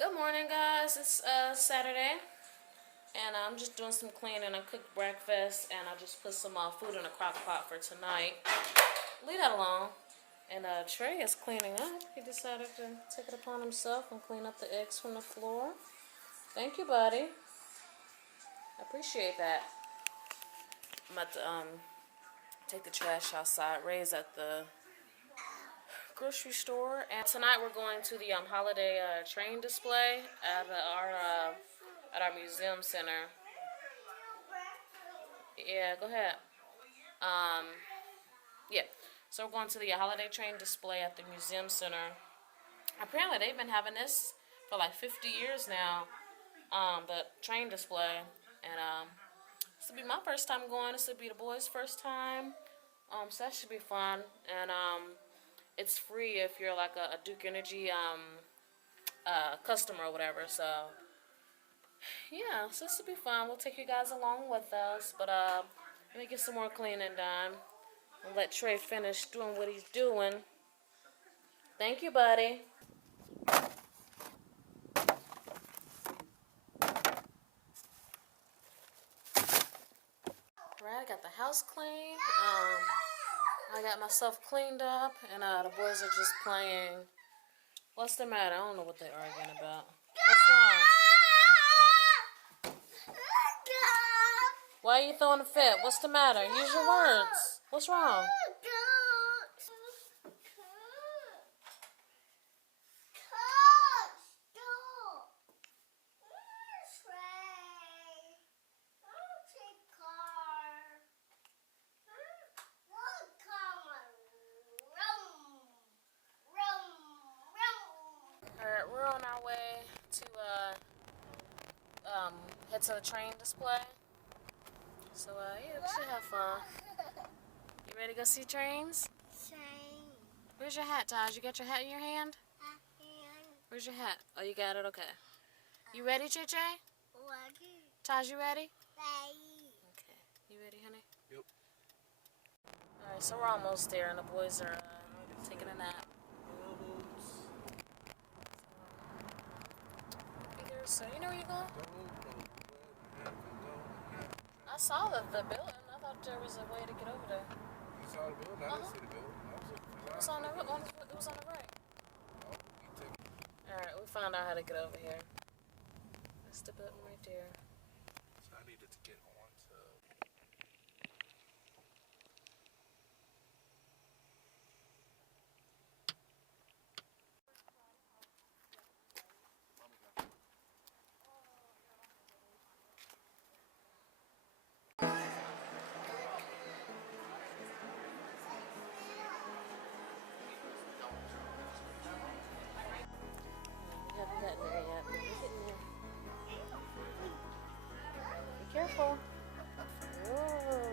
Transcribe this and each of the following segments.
Good morning, guys. It's Saturday, and I'm just doing some cleaning. I cooked breakfast, and I just put some food in a crock pot for tonight. Leave that alone. And Trey is cleaning up. He decided to take it upon himself and clean up the eggs from the floor. Thank you, buddy. I appreciate that. I'm about to take the trash outside. Ray's at the grocery store, and tonight we're going to the holiday train display at our museum center. Yeah, go ahead. Yeah, so we're going to the holiday train display at the museum center. Apparently they've been having this for like 50 years now, the train display, and this will be my first time going. This will be the boys' first time, so that should be fun. And it's free if you're like a Duke Energy customer or whatever. So yeah, so this will be fun. We'll take you guys along with us. But let me get some more cleaning done and let Trey finish doing what he's doing. Thank you, buddy. Right, I got the house clean. I got myself cleaned up, and the boys are just playing. What's the matter? I don't know what they're arguing about. What's wrong? Why are you throwing a fit? What's the matter? Use your words. What's wrong? Alright, we're on our way to head to the train display. So yeah, we should have fun. You ready to go see trains? Where's your hat, Taj? You got your hat in your hand? Where's your hat? Oh, you got it? Okay. You ready, Chiche? Ready. Taj, you ready? Ready. Okay. You ready, honey? Yep. Alright, so we're almost there, and the boys are taking a nap. So you know where you're going? I saw the building. I thought there was a way to get over there. You saw the building? I didn't see the building. It was on the right. Alright, we found out how to get over here. That's the building right there. So I needed to get on to... We haven't gotten there yet, but we're getting there. Be careful. Whoa.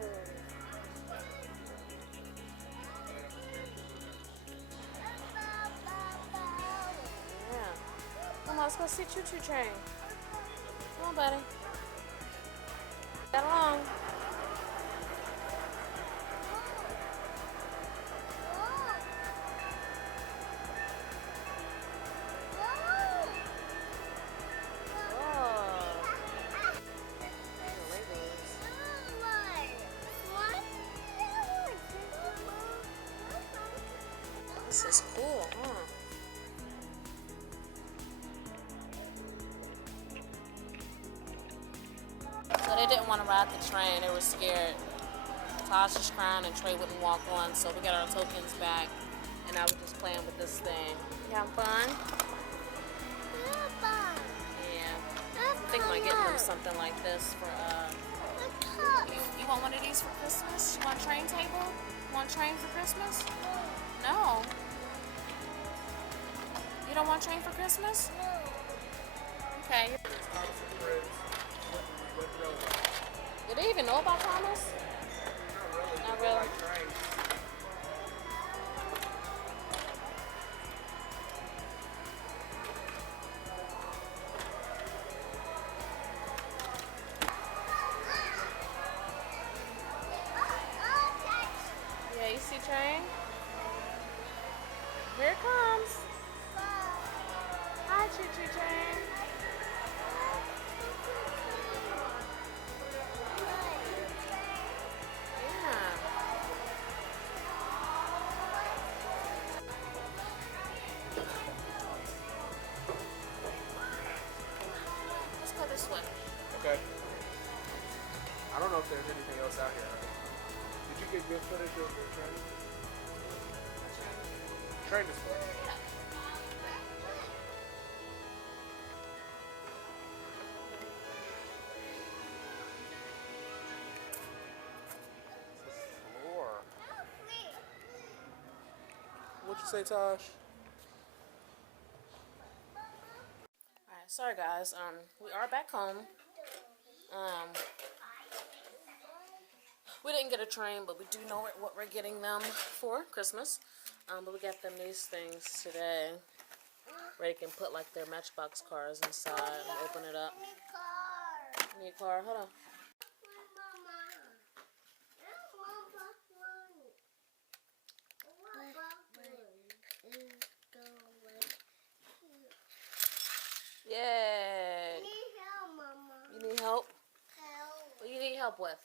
Yeah. Come on, let's go see Choo Choo Train. Come on, buddy. Get along. This is cool, huh? So they didn't want to ride the train. They were scared. Tosh was crying and Trey wouldn't walk on, so we got our tokens back. And now we're just playing with this thing. You having fun? Yeah. I'm thinking about getting them something like this for, you want one of these for Christmas? You want a train table? You want a train for Christmas? No. You don't want a train for Christmas? No. Okay. Do they even know about Thomas? Not really. Yeah, you see train? Here it comes. Hi, Choo Choo Train. it's out here, right? Did you get good footage of the train? Train display. Floor. What'd you say, Tosh? Alright, sorry guys. We are back home. We didn't get a train, but we do know what we're getting them for Christmas. But we got them these things today, where they can put like their Matchbox cars inside and open it up. You need a car? Hold on. Yay! You need help? What do you need help with?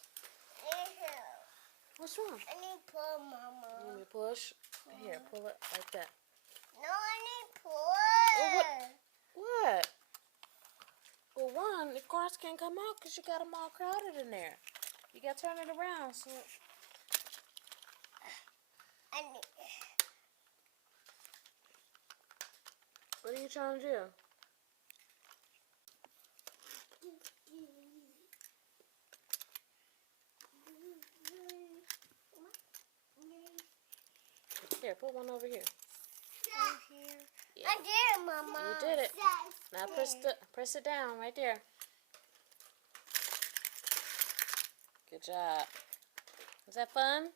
What's wrong? I need pull, Mama. You need me to push? Here, pull it like that. No, I need pull. What? Well, one, the cars can't come out because you got them all crowded in there. You got to turn it around. So. I need. What are you trying to do? Here, put one over here. Yeah. I did it, Mama. You did it. Now press it down right there. Good job. Was that fun?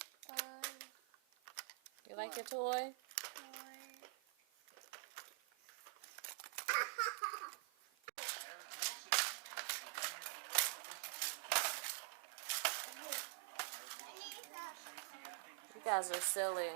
You like your toy? You guys are silly.